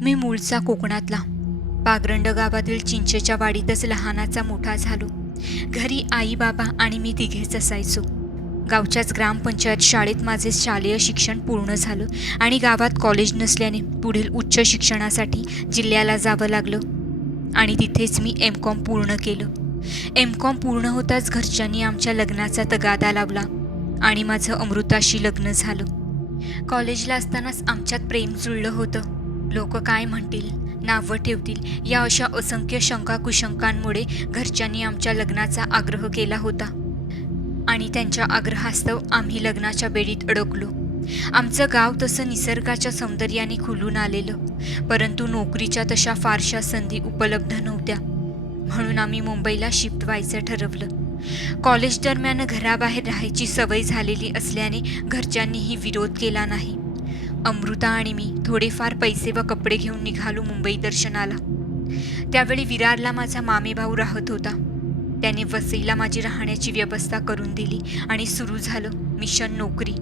मी मूळचा कोकणातला. पागरंड गावातील चिंचेच्या वाडीतच लहानाचा मोठा झालो. घरी आई बाबा आणि मी तिघेच असायचो. गावच्याच ग्रामपंचायत शाळेत माझे शालेय शिक्षण पूर्ण झालं आणि गावात कॉलेज नसल्याने पुढील उच्च शिक्षणासाठी जिल्ह्याला जावं लागलं. आणि तिथेच मी एम कॉम पूर्ण केलं. एम कॉम पूर्ण होताच घरच्यांनी आमच्या लग्नाचा तगादा लावला आणि माझं अमृताशी लग्न झालं. कॉलेजला असतानाच आमच्यात प्रेम जुळलं होतं. लोक काय म्हणतील नावं ठेवतील या अशा असंख्य शंका कुशंकांमुळे घरच्यांनी आमच्या लग्नाचा आग्रह केला होता. आणि त्यांच्या आग्रहास्तव आम्ही लग्नाच्या बेडीत अडकलो. आमचं गाव तसं निसर्गाच्या सौंदर्याने खुलून आलेलं परंतु नोकरीच्या तशा फारशा संधी उपलब्ध नव्हत्या. म्हणून आम्ही मुंबईला शिफ्ट व्हायचं ठरवलं. कॉलेज दरम्यान घराबाहेर राहायची सवय झालेली असल्याने घरच्यांनीही विरोध केला नाही. अमृता आणि मी थोडेफार पैसे व कपडे घेऊन निघालो मुंबई दर्शनाला. त्यावेळी विरारला माझा मामेभाऊ राहत होता. त्याने वसईला माझी राहण्याची व्यवस्था करून दिली आणि सुरू झालं मिशन नोकरी.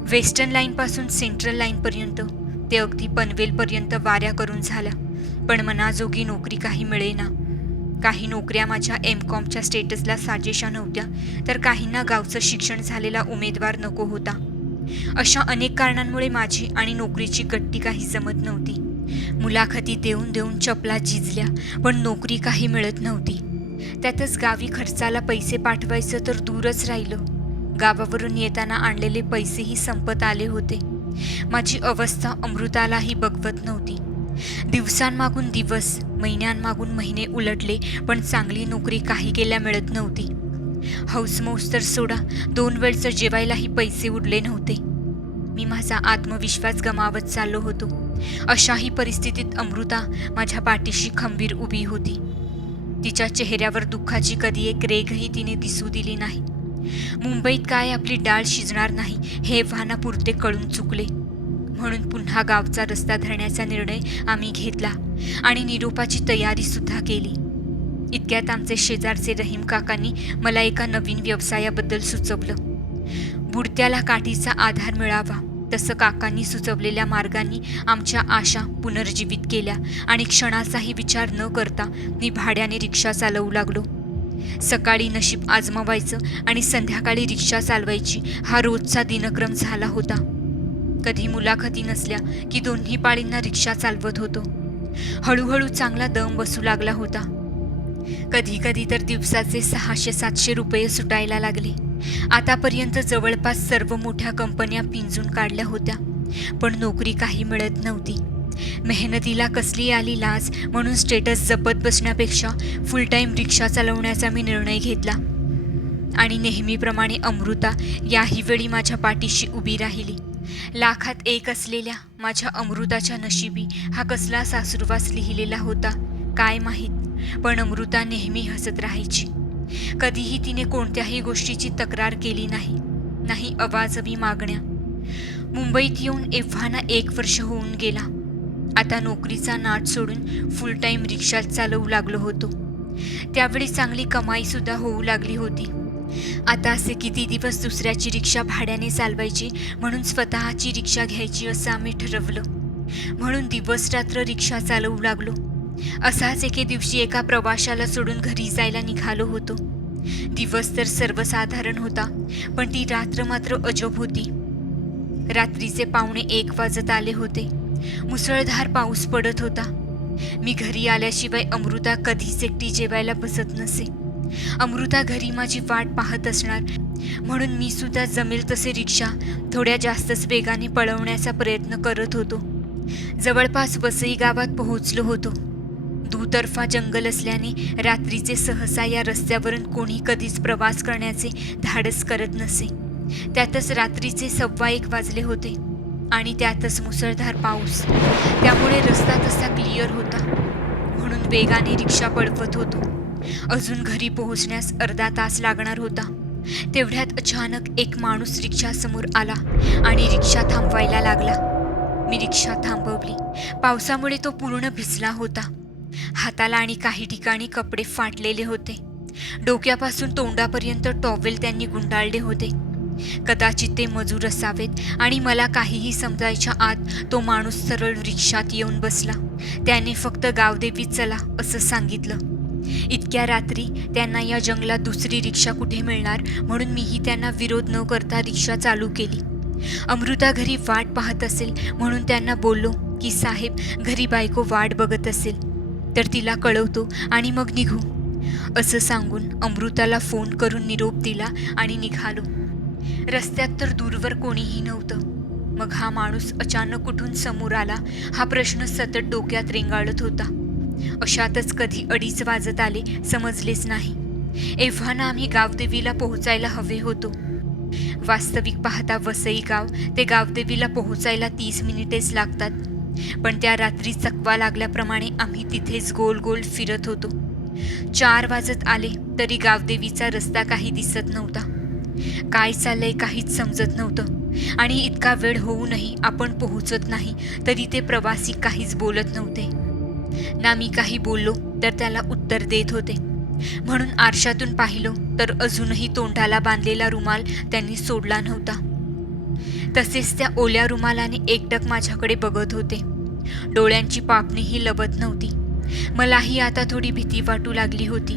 वेस्टर्न लाईनपासून सेंट्रल लाईनपर्यंत ते अगदी पनवेलपर्यंत वाऱ्या करून झाल्या पण मनाजोगी नोकरी काही मिळेना. काही नोकऱ्या माझ्या एम कॉमच्या स्टेटसला साजेशा नव्हत्या तर काहींना गावचं शिक्षण झालेला उमेदवार नको होता. अशा अनेक कारणांमुळे माझी आणि नोकरीची गट्टी काही जमत नव्हती. मुलाखती देऊन देऊन चपला झिजल्या पण नोकरी काही मिळत नव्हती. त्यातच गावी खर्चाला पैसे पाठवायचं तर दूरच राहिलं. गावावरून येताना आणलेले पैसेही संपत आले होते. माझी अवस्था अमृतालाही बघवत नव्हती. दिवसांमागून दिवस महिन्यांमागून महिने उलटले पण चांगली नोकरी काही केल्या मिळत नव्हती. हौसमौस तर सोडा. दोन वेळचं जेवायलाही पैसे उरले नव्हते. मी माझा आत्मविश्वास गमावत चाललो होतो. अशाही परिस्थितीत अमृता माझ्या पाठीशी खंबीर उभी होती. तिच्या चेहऱ्यावर दुःखाची कधी एक रेघही तिने दिसू दिली नाही. मुंबईत काय आपली डाळ शिजणार नाही हे वाहनापुरते कळून चुकले. म्हणून पुन्हा गावचा रस्ता धरण्याचा निर्णय आम्ही घेतला आणि निरोपाची तयारीसुद्धा केली. इतक्यात आमचे शेजारचे रहीम काकांनी मला एका नवीन व्यवसायाबद्दल सुचवलं. बुडत्याला काठीचा आधार मिळावा तसं काकांनी सुचवलेल्या मार्गांनी आमच्या आशा पुनर्जीवित केल्या आणि क्षणाचाही विचार न करता मी भाड्याने रिक्षा चालवू लागलो. सकाळी नशीब आजमावायचं आणि संध्याकाळी रिक्षा चालवायची हा रोजचा दिनक्रम झाला होता. कधी मुलाखती नसल्या की दोन्ही पाळींना रिक्षा चालवत होतो. हळूहळू चांगला दम बसू लागला होता. कधी कधी तर दिवसाचे सहाशे सातशे रुपये सुटायला लागले. आतापर्यंत जवळपास सर्व मोठ्या कंपन्या पिंजून काढल्या होत्या पण नोकरी काही मिळत नव्हती. मेहनतीला कसली आली लाज म्हणून स्टेटस जपत बसण्यापेक्षा फुल टाईम रिक्षा चालवण्याचा मी निर्णय घेतला. आणि नेहमीप्रमाणे अमृता याही वेळी माझ्या पाठीशी उभी राहिली. लाखात एक असलेल्या माझ्या अमृताच्या नशिबी हा कसला सासुरवास लिहिलेला होता काय माहीत? पण अमृता नेहमी हसत राहायची. कधीही तिने कोणत्याही गोष्टीची तक्रार केली नाही नाही अवाजवी मागण्या. मुंबईत येऊन एव्हाना एक वर्ष होऊन गेला. आता नोकरीचा नाट सोडून फुल टाईम रिक्षा चालवू लागलो होतो. त्यावेळी चांगली कमाई सुद्धा होऊ लागली होती. आता असे किती दिवस दुसऱ्याची रिक्षा भाड्याने चालवायची म्हणून स्वतःची रिक्षा घ्यायची असं आम्ही ठरवलं. म्हणून दिवस रात्र रिक्षा चालवू लागलो. असाच एके दिवशी एका प्रवाशाला सोडून घरी जायला निघालो होतो. दिवस तर सर्वसाधारण होता पण ती रात्र मात्र अजब होती. रात्रीचे पाहुणे एक वाजत आले होते. मुसळधार पाऊस पडत होता. मी घरी आल्याशिवाय अमृता कधीच एकटी जेवायला बसत नसे. अमृता घरी माझी वाट पाहत असणार म्हणून मी सुद्धा जमेल तसे रिक्षा थोड्या जास्तच वेगाने पळवण्याचा प्रयत्न करत होतो. जवळपास वसई गावात पोहोचलो होतो. दुतर्फा जंगल असल्याने रात्रीचे सहसा या रस्त्यावरून कोणी कधीच प्रवास करण्याचे धाडस करत नसे. त्यातच रात्रीचे सव्वा एक वाजले होते आणि त्यातच मुसळधार पाऊस. त्यामुळे रस्ता तसा क्लिअर होता. म्हणून वेगाने रिक्षा पळवत होतो. अजून घरी पोहोचण्यास अर्धा तास लागणार होता. तेवढ्यात अचानक एक माणूस रिक्षासमोर आला आणि रिक्षा थांबवायला लागला. मी रिक्षा थांबवली. पावसामुळे तो पूर्ण भिजला होता. हाताला आणि काही ठिकाणी कपडे फाटलेले होते. डोक्यापासून तोंडापर्यंत टॉवेल त्यांनी गुंडाळले होते. कदाचित ते मजूर असावेत आणि मला काहीही समजायच्या आत तो माणूस सरळ रिक्षात येऊन बसला. त्याने फक्त गावदेवी चला असं सांगितलं. इतक्या रात्री त्यांना या जंगलात दुसरी रिक्षा कुठे मिळणार म्हणून मीही त्यांना विरोध न करता रिक्षा चालू केली. अमृता घरी वाट पाहत असेल म्हणून त्यांना बोललो की साहेब घरी बायको वाट बघत असेल. तर तिला कळवतो आणि मग निघू. असं सांगून अमृताला फोन करून निरोप दिला आणि निघालो. रस्त्यात तर दूरवर कोणीही नव्हतं. मग हा माणूस अचानक कुठून समोर आला हा प्रश्न सतत डोक्यात रेंगाळत होता. अशातच कधी अडीच वाजत आले समजलेच नाही. एव्हाना आम्ही गावदेवीला पोहोचायला हवे होतो. वास्तविक पाहता वसई गाव ते गावदेवीला पोहोचायला तीस मिनिटेच लागतात. पण त्या रात्री चकवा लागल्याप्रमाणे आम्ही तिथेच गोल गोल फिरत होतो. चार वाजत आले तरी गावदेवीचा रस्ता काही दिसत नव्हता. काय चाललंय काहीच समजत नव्हतं. आणि इतका वेळ होऊनही आपण पोहोचत नाही तरी ते प्रवासी काहीच बोलत नव्हते. ना मी काही बोललो तर त्याला उत्तर देत होते. म्हणून आरशातून पाहिलो तर अजूनही तोंडाला बांधलेला रुमाल त्यांनी सोडला नव्हता. तसेच त्या ओल्या रुमालाने एकटक माझ्याकडे बघत होते. डोळ्यांची पापणीही लबत नव्हती. मलाही आता थोडी भीती वाटू लागली होती.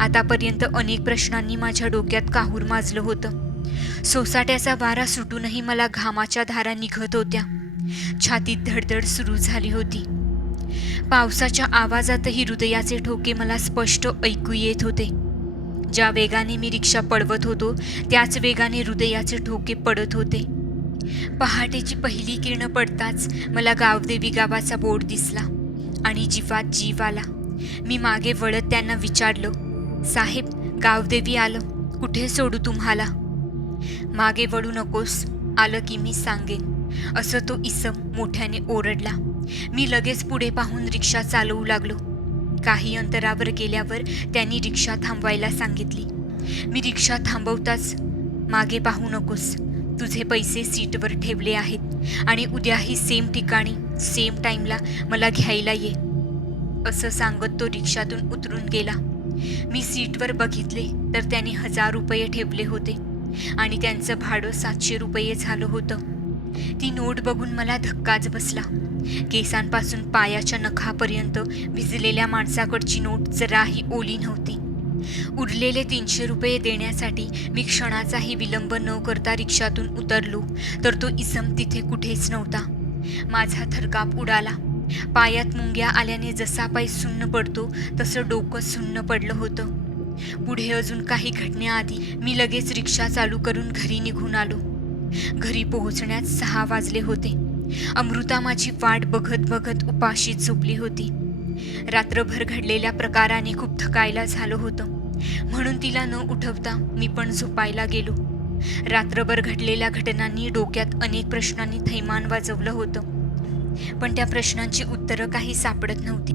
आतापर्यंत अनेक प्रश्नांनी माझ्या डोक्यात काहूर माजलं होतं. सोसाट्याचा वारा सुटूनही मला घामाच्या धारा निघत होत्या. छातीत धडधड सुरू झाली होती. पावसाच्या आवाजातही हृदयाचे ठोके मला स्पष्ट ऐकू येत होते. ज्या वेगाने मी रिक्षा पळवत होतो त्याच वेगाने हृदयाचे ठोके पडत होते. पहाटेची पहिली किरणं पडताच मला गावदेवी गावाचा बोर्ड दिसला आणि जीवात जीव आला. मी मागे वळत त्यांना विचारलं साहेब गावदेवी आलं. कुठे सोडू तुम्हाला? मागे वळू नकोस. आलं की मी सांगेन. असं तो इसम मोठ्याने ओरडला. मी लगेच पुढे पाहून रिक्षा चालवू लागलो. काही अंतरावर गेल्यावर त्यांनी रिक्षा थांबवायला सांगितली. मी रिक्षा थांबवताच मागे पाहू नकोस. तुझे पैसे सीटवर ठेवले आहेत आणि उद्याही सेम ठिकाणी सेम टाईमला मला घ्यायला ये असं सांगत तो रिक्षातून उतरून गेला. मी सीटवर बघितले तर त्याने हजार रुपये ठेवले होते आणि त्यांचं भाडं सातशे रुपये झालं होतं. ती नोट बघून मला धक्काच बसला. केसांपासून पायाच्या नखापर्यंत भिजलेल्या माणसाकडची नोट जराही ओली नव्हती. उरलेले तीनशे रुपये देण्यासाठी मी क्षणाचाही विलंब न करता रिक्षातून उतरलो तर तो इसम तिथे कुठेच नव्हता. माझा थरकाप उडाला. पायात मुंग्या आल्याने जसा पाय सुन्न पडतो तसं डोकं सुन्न पडलं होतं. पुढे अजून काही घडण्याआधी मी लगेच रिक्षा चालू करून घरी निघून आलो. घरी पोहोचण्यात सहा वाजले होते. अमृता माझी वाट बघत बघत उपाशी झोपली होती. रात्रभर घडलेल्या प्रकाराने खूप थकायला झालं होतं. म्हणून तिला न उठवता मी पण झोपायला गेलो. रात्रभर घडलेल्या घटनांनी डोक्यात अनेक प्रश्नांनी थैमान वाजवलं होतं. पण त्या प्रश्नांची उत्तरं काही सापडत नव्हती.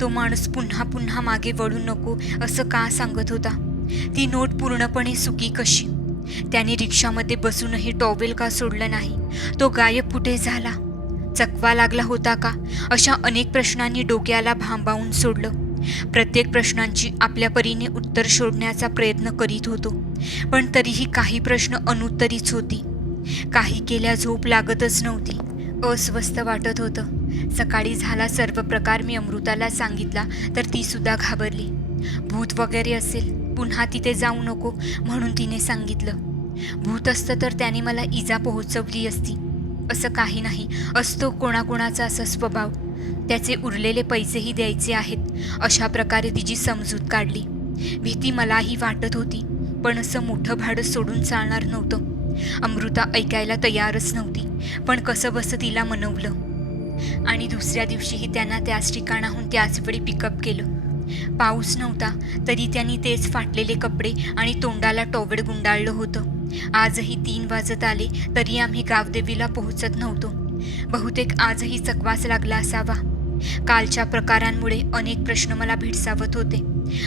तो माणूस पुन्हा पुन्हा मागे वळू नको असं का सांगत होता? ती नोट पूर्णपणे सुकी कशी? त्याने रिक्षामध्ये बसूनही टॉवेल का सोडलं नाही? तो गायब कुठे झाला? चकवा लागला होता का? अशा अनेक प्रश्नांनी डोक्याला भांबावून सोडलं. प्रत्येक प्रश्नांची आपल्या परीने उत्तर शोधण्याचा प्रयत्न करीत होतो. पण तरीही काही प्रश्न अनुत्तरीच होती. काही केल्या झोप लागतच नव्हती. अस्वस्थ वाटत होतं. सकाळी झाला सर्व प्रकार मी अमृताला सांगितला तर ती सुद्धा घाबरली. भूत वगैरे असेल. पुन्हा तिथे जाऊ नको म्हणून तिने सांगितलं. भूत असतं तर त्याने मला इजा पोहोचवली असती. असं काही नाही. असतो कोणाकोणाचा असा स्वभाव. त्याचे उरलेले पैसेही द्यायचे आहेत. अशा प्रकारे तिची समजूत काढली. भीती मलाही वाटत होती पण असं मोठं भाडं सोडून चालणार नव्हतं. अमृता ऐकायला तयारच नव्हती पण कसं बसं तिला मनवलं. आणि दुसऱ्या दिवशीही त्यांना त्याच ठिकाणाहून त्याच वेळी पिकअप केलं. पाऊस नव्हता तरी त्यांनी तेच फाटलेले कपडे आणि तोंडाला टॉवेड गुंडाळलं होतं. आजही तीन वाजत आले तरी आम्ही गावदेवीला पोहोचत नव्हतो. बहुतेक आजही चकवाच लागला असावा. कालच्या प्रकारांमुळे अनेक प्रश्न मला भेडसावत होते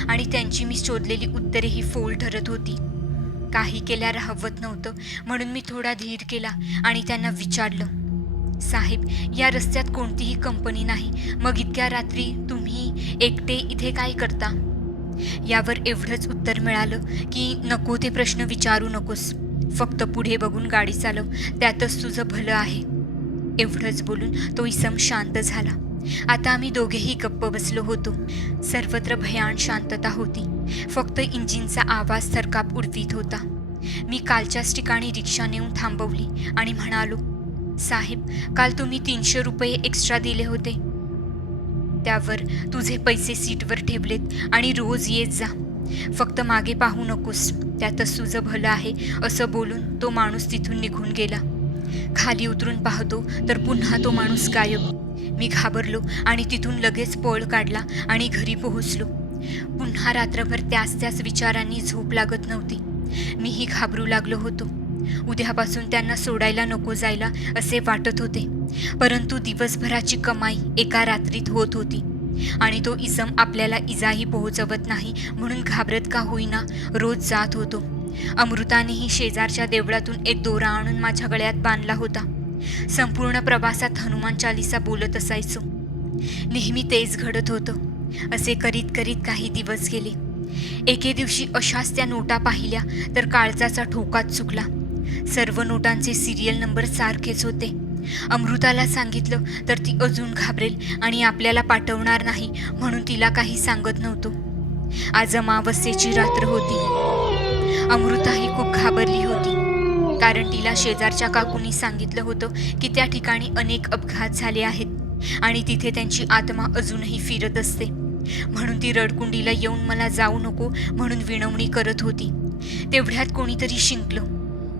आणि त्यांची मी शोधलेली उत्तरेही फोल ठरत होती. काही केल्या राहवत नव्हतं म्हणून मी थोडा धीर केला आणि त्यांना विचारलं साहेब या रस्त्यात कोणतीही कंपनी नाही. मग इतक्या रात्री तुम्ही एकटे इथे काय करता? यावर एवढंच उत्तर मिळालं की नको ते प्रश्न विचारू नकोस. फक्त पुढे बघून गाडी चालव त्यातच तुझं भलं आहे. एवढंच बोलून तो इसम शांत झाला. आता आम्ही दोघेही गप्प बसलो होतो. सर्वत्र भयान शांतता होती. फक्त इंजिनचा आवाज सरकाप उडवीत होता. मी कालच्याच ठिकाणी रिक्षा नेऊन थांबवली आणि म्हणालो साहेब काल तुम्ही तीनशे रुपये एक्स्ट्रा दिले होते. त्यावर तुझे पैसे सीटवर ठेवलेत आणि रोज येत जा. फक्त मागे पाहू नकोस. त्यातच तुझं भलं आहे असं बोलून तो माणूस तिथून निघून गेला. खाली उतरून पाहतो तर पुन्हा तो माणूस गायब. मी घाबरलो आणि तिथून लगेच पळ काढला आणि घरी पोहोचलो. पुन्हा रात्रभर त्याच त्याच विचारांनी झोप लागत नव्हती. मीही घाबरू लागलो होतो. उद्यापासून त्यांना सोडायला नको जायला असे वाटत होते. परंतु दिवसभराची कमाई एका रात्रीत होत होती. आणि तो इसम आपल्याला इजाही पोहोचवत नाही म्हणून घाबरत का होईना रोज जात होतो. अमृतानेही शेजारच्या देवळातून एक दोरा आणून माझ्या गळ्यात बांधला होता. संपूर्ण प्रवासात हनुमान चालिसा बोलत असायचो. नेहमी तेच घडत होतं. असे करीत करीत काही दिवस गेले. एके दिवशी अशाच त्या नोटा पाहिल्या तर काळजाचा ठोकाच चुकला. सर्व नोटांचे सिरियल नंबर सारखेच होते. अमृताला सांगितलं तर ती अजून घाबरेल आणि आपल्याला पाठवणार नाही म्हणून तिला काही सांगत नव्हतो. आज अमावस्येची रात्र होती. अमृताही खूप घाबरली होती. कारण तिला शेजारच्या काकूंनी सांगितलं होतं की त्या ठिकाणी अनेक अपघात झाले आहेत आणि तिथे त्यांची आत्मा अजूनही फिरत असते. म्हणून ती रडकुंडीला येऊन मला जाऊ नको म्हणून विनवणी करत होती. तेवढ्यात कोणीतरी शिंकलं.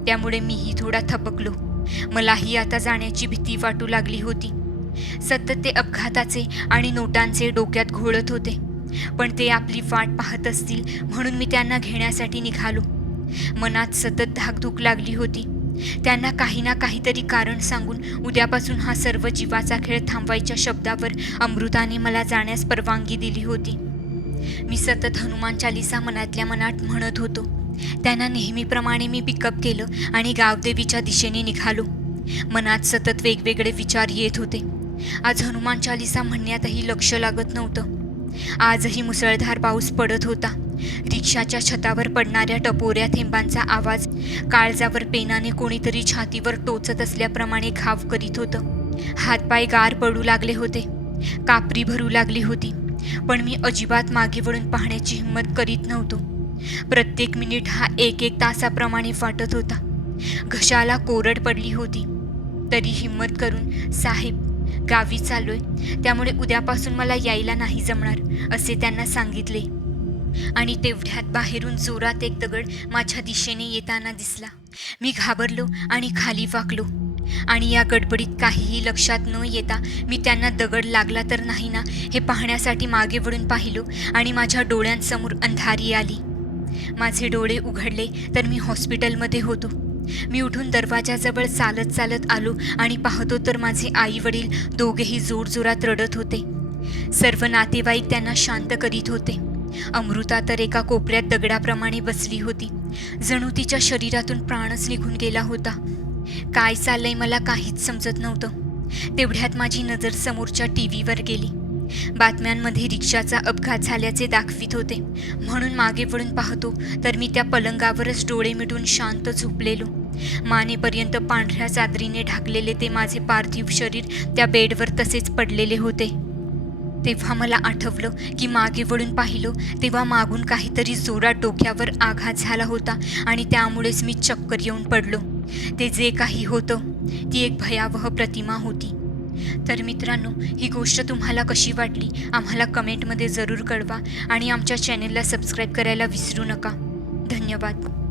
त्यामुळे मीही थोडा थपकलो. मलाही आता जाण्याची भीती वाटू लागली होती. सतत ते अपघाताचे आणि नोटांचे डोक्यात घोळत होते. पण ते आपली वाट पाहत असतील म्हणून मी त्यांना घेण्यासाठी निघालो. मनात सतत धाकधूक लागली होती. त्यांना काही ना काहीतरी कारण सांगून उद्यापासून हा सर्व जीवाचा खेळ थांबवायच्या शब्दावर अमृताने मला जाण्यास परवानगी दिली होती. मी सतत हनुमान चालिसा मनातल्या मनात म्हणत होतो. त्यांना नेहमीप्रमाणे मी पिकअप केलं आणि गावदेवीच्या दिशेने निघालो. मनात सतत वेगवेगळे विचार येत होते. आज हनुमान चालिसा म्हणण्यातही लक्ष लागत नव्हतं. आजही मुसळधार पाऊस पडत होता. रिक्षाच्या छतावर पडणाऱ्या टपोऱ्या थेंबांचा आवाज काळजावर पेनाने कोणीतरी छातीवर टोचत असल्याप्रमाणे घाव करीत होतं. हातपाय गार पडू लागले होते. कापरी भरू लागली होती. पण मी अजिबात मागे वळून पाहण्याची हिंमत करीत नव्हतो. प्रत्येक मिनिट हा एक एक तासाप्रमाणे वाटत होता. घशाला कोरड पडली होती. तरी हिंमत करून साहेब गावी चाललोय त्यामुळे उद्यापासून मला यायला नाही जमणार असे त्यांना सांगितले. आणि तेवढ्यात बाहेरून जोरात एक दगड माझ्या दिशेने येताना दिसला. मी घाबरलो आणि खाली वाकलो. आणि या गडबडीत काहीही लक्षात न येता मी त्यांना दगड लागला तर नाही ना हे पाहण्यासाठी मागे वळून पाहिलो आणि माझ्या डोळ्यांसमोर अंधारी आली. माझे डोळे उघडले तर मी हॉस्पिटलमध्ये होतो. मी उठून दरवाजाजवळ चालत चालत आलो आणि पाहतो तर माझे आई वडील दोघेही जोरजोरात रडत होते. सर्व नातेवाईक त्यांना शांत करीत होते. अमृता तर एका कोपऱ्यात दगडाप्रमाणे बसली होती. जणू तिच्या शरीरातून प्राणच निघून गेला होता. काय चाललंय मला काहीच समजत नव्हतं. तेवढ्यात माझी नजर समोरच्या टी व्हीवर गेली. बातम्यांमध्ये रिक्षाचा अपघात झाल्याचे दाखवित होते. म्हणून मागे वळून पाहतो तर मी त्या पलंगावरच डोळे मिटून शांत झोपलेलो. मानेपर्यंत पांढऱ्या चादरीने ढाकलेले ते माझे पार्थिव शरीर त्या बेडवर तसेच पडलेले होते. तेव्हा मला आठवलं की मागे वळून पाहिलो तेव्हा मागून काहीतरी जोरात डोक्यावर आघात झाला होता आणि त्यामुळेच मी चक्कर येऊन पडलो. ते जे काही होतं ती एक भयावह प्रतिमा होती. तर मित्रांनो ही गोष्ट तुम्हाला कशी वाटली? आम्हाला कमेंटमध्ये जरूर कळवा आणि आमच्या चॅनेलला सबस्क्राईब करायला विसरू नका. धन्यवाद.